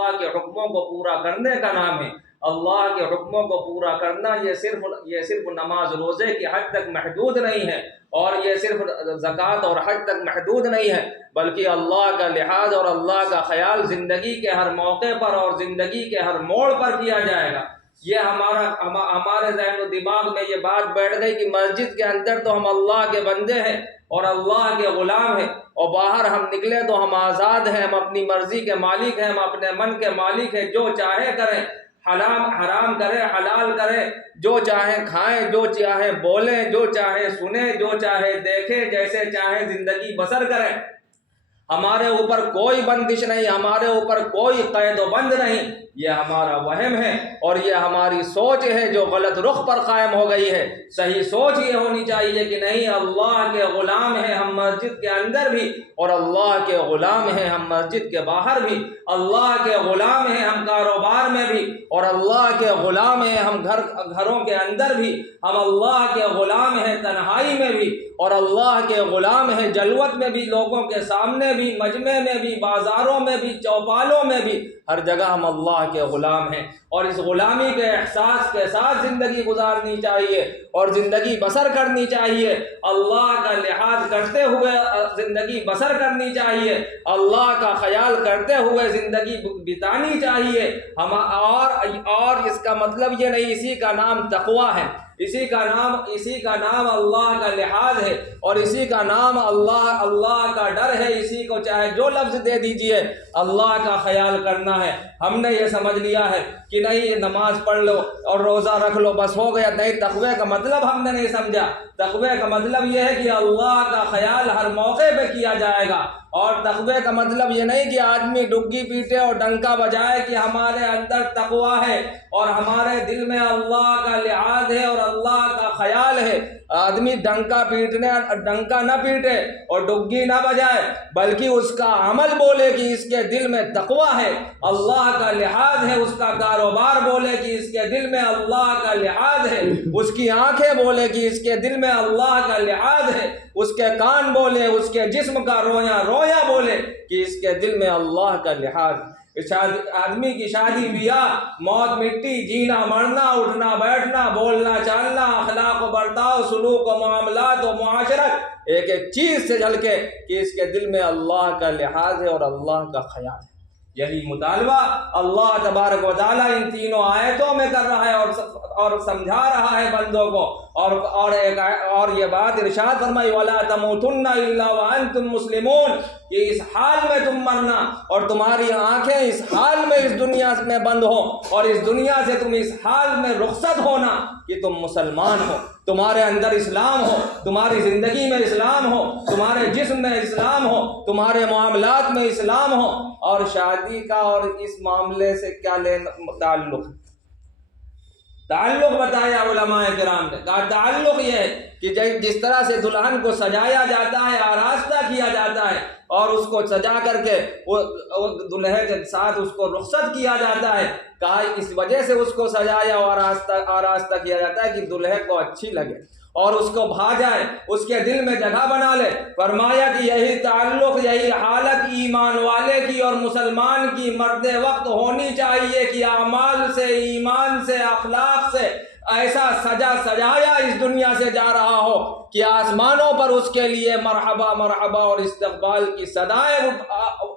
اللہ کے حکموں کو پورا کرنے کا نام ہے۔ اللہ کے حکموں کو پورا کرنا یہ صرف نماز روزے کی حد تک محدود نہیں ہے، اور یہ صرف زکوٰۃ اور حج تک محدود نہیں ہے، بلکہ اللہ کا لحاظ اور اللہ کا خیال زندگی کے ہر موقع پر اور زندگی کے ہر موڑ پر کیا جائے گا۔ یہ ہمارے ذہن و دماغ میں یہ بات بیٹھ گئی کہ مسجد کے اندر تو ہم اللہ کے بندے ہیں اور اللہ کے غلام ہیں، اور باہر ہم نکلے تو ہم آزاد ہیں، ہم اپنی مرضی کے مالک ہیں، ہم اپنے من کے مالک ہیں، جو چاہے کریں، حرام کریں، حلال کریں، جو چاہیں کھائیں، جو چاہیں بولیں، جو چاہیں سنیں، جو چاہے دیکھیں، جیسے چاہیں زندگی بسر کریں۔ ہمارے اوپر کوئی بندش نہیں، ہمارے اوپر کوئی قید و بند نہیں۔ یہ ہمارا وہم ہے اور یہ ہماری سوچ ہے جو غلط رخ پر قائم ہو گئی ہے۔ صحیح سوچ یہ ہونی چاہیے کہ نہیں، اللہ کے غلام ہیں ہم مسجد کے اندر بھی، اور اللہ کے غلام ہیں ہم مسجد کے باہر بھی، اللہ کے غلام ہیں ہم کاروبار میں بھی، اور اللہ کے غلام ہیں ہم گھروں کے اندر بھی، ہم اللہ کے غلام ہیں تنہائی میں بھی، اور اللہ کے غلام ہیں جلوت میں بھی، لوگوں کے سامنے بھی، مجمع میں بھی، بازاروں میں بھی، چوپالوں میں بھی، ہر جگہ ہم اللہ کے غلام ہیں، اور اس غلامی کے احساس کے ساتھ زندگی گزارنی چاہیے اور زندگی بسر کرنی چاہیے، اللہ کا لحاظ کرتے ہوئے زندگی بسر کرنی چاہیے، اللہ کا خیال کرتے ہوئے زندگی بتانی چاہیے۔ اور اس کا مطلب یہ نہیں، اسی کا نام تقویٰ ہے، اسی کا نام اللہ کا لحاظ ہے، اور اسی کا نام اللہ کا ڈر ہے۔ اسی کو چاہے جو لفظ دے دیجئے، اللہ کا خیال کرنا ہے۔ ہم نے یہ سمجھ لیا ہے کہ نہیں، یہ نماز پڑھ لو اور روزہ رکھ لو بس ہو گیا، نہیں، تقوی کا مطلب ہم نے نہیں سمجھا۔ تقوی کا مطلب یہ ہے کہ اللہ کا خیال ہر موقع پہ کیا جائے گا، اور تقوی کا مطلب یہ نہیں کہ آدمی ڈگی پیٹے اور ڈنکا بجائے کہ ہمارے اندر تقوی ہے اور ہمارے دل میں اللہ کا لحاظ ہے اور اللہ کا خیال ہے۔ آدمی ڈنکا نہ پیٹے اور ڈگی نہ بجائے، بلکہ اس کا عمل بولے کہ اس کے دل میں تقوی ہے، اللہ کا لحاظ ہے، اس کا کاروبار بولے کہ اس کے دل میں اللہ کا لحاظ ہے، اس کی آنکھیں بولے کہ اس کے دل میں اللہ کا لحاظ ہے، اس کے کان بولے، اس کے جسم کا رویا بولے کہ اس کے دل میں اللہ کا لحاظ ہے۔ آدمی کی شادی بیاہ، موت مٹی، جینا مرنا، اٹھنا بیٹھنا، بولنا چالنا، اخلاق و برتاؤ، سلوک و معاملات و معاشرت، ایک ایک چیز سے جھلکے کہ اس کے دل میں اللہ کا لحاظ ہے اور اللہ کا خیال ہے۔ یہی مطالبہ اللہ تبارک و تعالیٰ ان تینوں آیتوں میں کر رہا ہے اور سمجھا رہا ہے بندوں کو، اور یہ بات ارشاد فرمائی وَلَا تَمُوتُنَّ إِلَّا وَأَنْتُمْ مُسْلِمُونَ، کہ اس حال میں تم مرنا اور تمہاری آنکھیں اس حال میں اس دنیا میں بند ہو، اور اس دنیا سے تم اس حال میں رخصت ہونا کہ تم مسلمان ہو، تمہارے اندر اسلام ہو، تمہاری زندگی میں اسلام ہو، تمہارے جسم میں اسلام ہو، تمہارے معاملات میں اسلام ہو۔ اور شادی کا اور اس معاملے سے کیا تعلق بتایا علماء کرام نے، کہا تعلق یہ ہے کہ جس طرح سے دلہن کو سجایا جاتا ہے، آراستہ کیا جاتا ہے، اور اس کو سجا کر کے وہ دلہے کے ساتھ اس کو رخصت کیا جاتا ہے، کہا اس وجہ سے اس کو سجایا اور آراستہ کیا جاتا ہے کہ دلہے کو اچھی لگے اور اس کو بھا جائے، اس کے دل میں جگہ بنا لے۔ فرمایا کہ یہی تعلق، یہی حالت ایمان والے کی اور مسلمان کی مرد وقت ہونی چاہیے کہ اعمال سے، ایمان سے، اخلاق سے ایسا سجایا اس دنیا سے جا رہا ہو کہ آسمانوں پر اس کے لیے مرحبا مرحبا اور استقبال کی صدائیں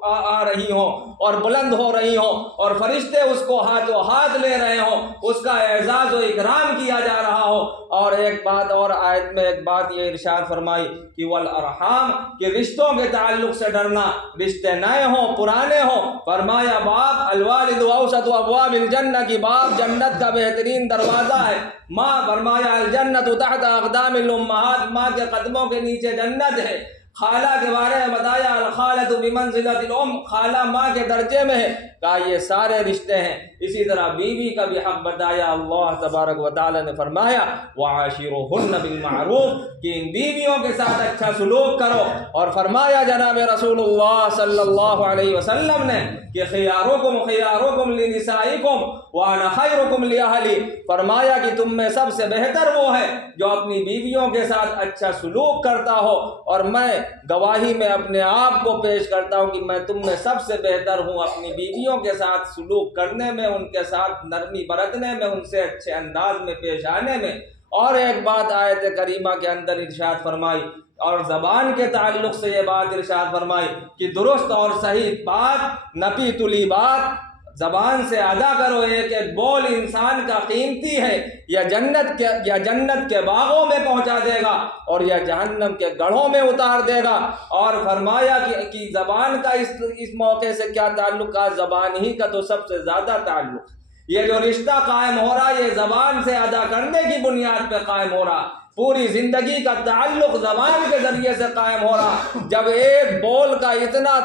آ رہی ہوں اور بلند ہو رہی ہوں، اور فرشتے اس کو ہاتھوں ہاتھ لے رہے ہوں، اس کا اعزاز و اکرام کیا جا رہا ہو۔ اور ایک بات اور آیت میں ایک بات یہ ارشاد فرمائی کہ والارحام، کہ رشتوں کے تعلق سے ڈرنا، رشتے نئے ہوں پرانے ہوں۔ فرمایا باپ الوالد اوسط ابواب الجنہ، کی باپ جنت کا بہترین دروازہ ہے۔ ماں، فرمایا الجنت تحت اقدام الامہات، ماں کے قدموں کے نیچے جنت ہے۔ خالہ کے بارے میں بتایا الخالۃ بمنزلۃ الام، خالہ ماں کے درجے میں ہے، کہا یہ سارے رشتے ہیں۔ اسی طرح بیوی کا بھی حق بتایا، اللہ تبارک و تعالی نے فرمایا وعاشروہن بالمعروف، کہ ان بیویوں کے ساتھ اچھا سلوک کرو، اور فرمایا جناب رسول اللہ صلی اللہ علیہ وسلم نے کہ خیارکم لنسائکم وانا خیرکم لاہلی، فرمایا کہ تم میں سب سے بہتر وہ ہے جو اپنی بیویوں کے ساتھ اچھا سلوک کرتا ہو، اور میں گواہی میں اپنے آپ کو پیش کرتا ہوں کہ میں تم میں سب سے بہتر ہوں اپنی بیویوں کے ساتھ سلوک کرنے میں، ان کے ساتھ نرمی برتنے میں، ان سے اچھے انداز میں پیش آنے میں۔ اور ایک بات آیت کریمہ کے اندر ارشاد فرمائی، اور زبان کے تعلق سے یہ بات ارشاد فرمائی کہ درست اور صحیح بات، نپی تلی بات زبان سے ادا کرو۔ ایک ایک بول انسان کا قیمتی ہے، یا جنت کے باغوں میں پہنچا دے گا اور یا جہنم کے گڑھوں میں اتار دے گا۔ اور فرمایا کہ زبان کا اس موقع سے کیا تعلق ہے؟ زبان ہی کا تو سب سے زیادہ تعلق۔ یہ جو رشتہ قائم ہو رہا ہے یہ زبان سے ادا کرنے کی بنیاد پہ قائم ہو رہا۔ پوری زندگی کا تعلق زبان کے ذریعے سے قائم ہو رہا۔ جب ایک بول کا اتنا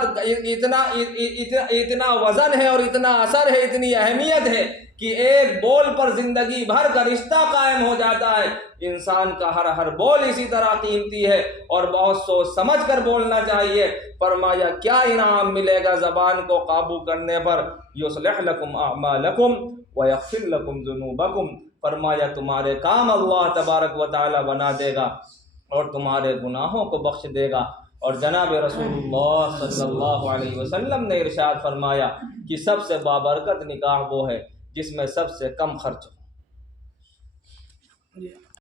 وزن ہے اور اتنا اثر ہے، اتنی اہمیت ہے کہ ایک بول پر زندگی بھر کا رشتہ قائم ہو جاتا ہے۔ انسان کا ہر بول اسی طرح قیمتی ہے اور بہت سوچ سمجھ کر بولنا چاہیے۔ فرمایا کیا انعام ملے گا زبان کو قابو کرنے پر؟ یصلح لکم اعمالکم ویغفر لکم ذنوبکم۔ فرمایا تمہارے کام اللہ تبارک و تعالی بنا دے گا اور تمہارے گناہوں کو بخش دے گا۔ اور جناب رسول اللہ صلی اللہ علیہ وسلم نے ارشاد فرمایا کہ سب سے بابرکت نکاح وہ ہے جس میں سب سے کم خرچ ہو۔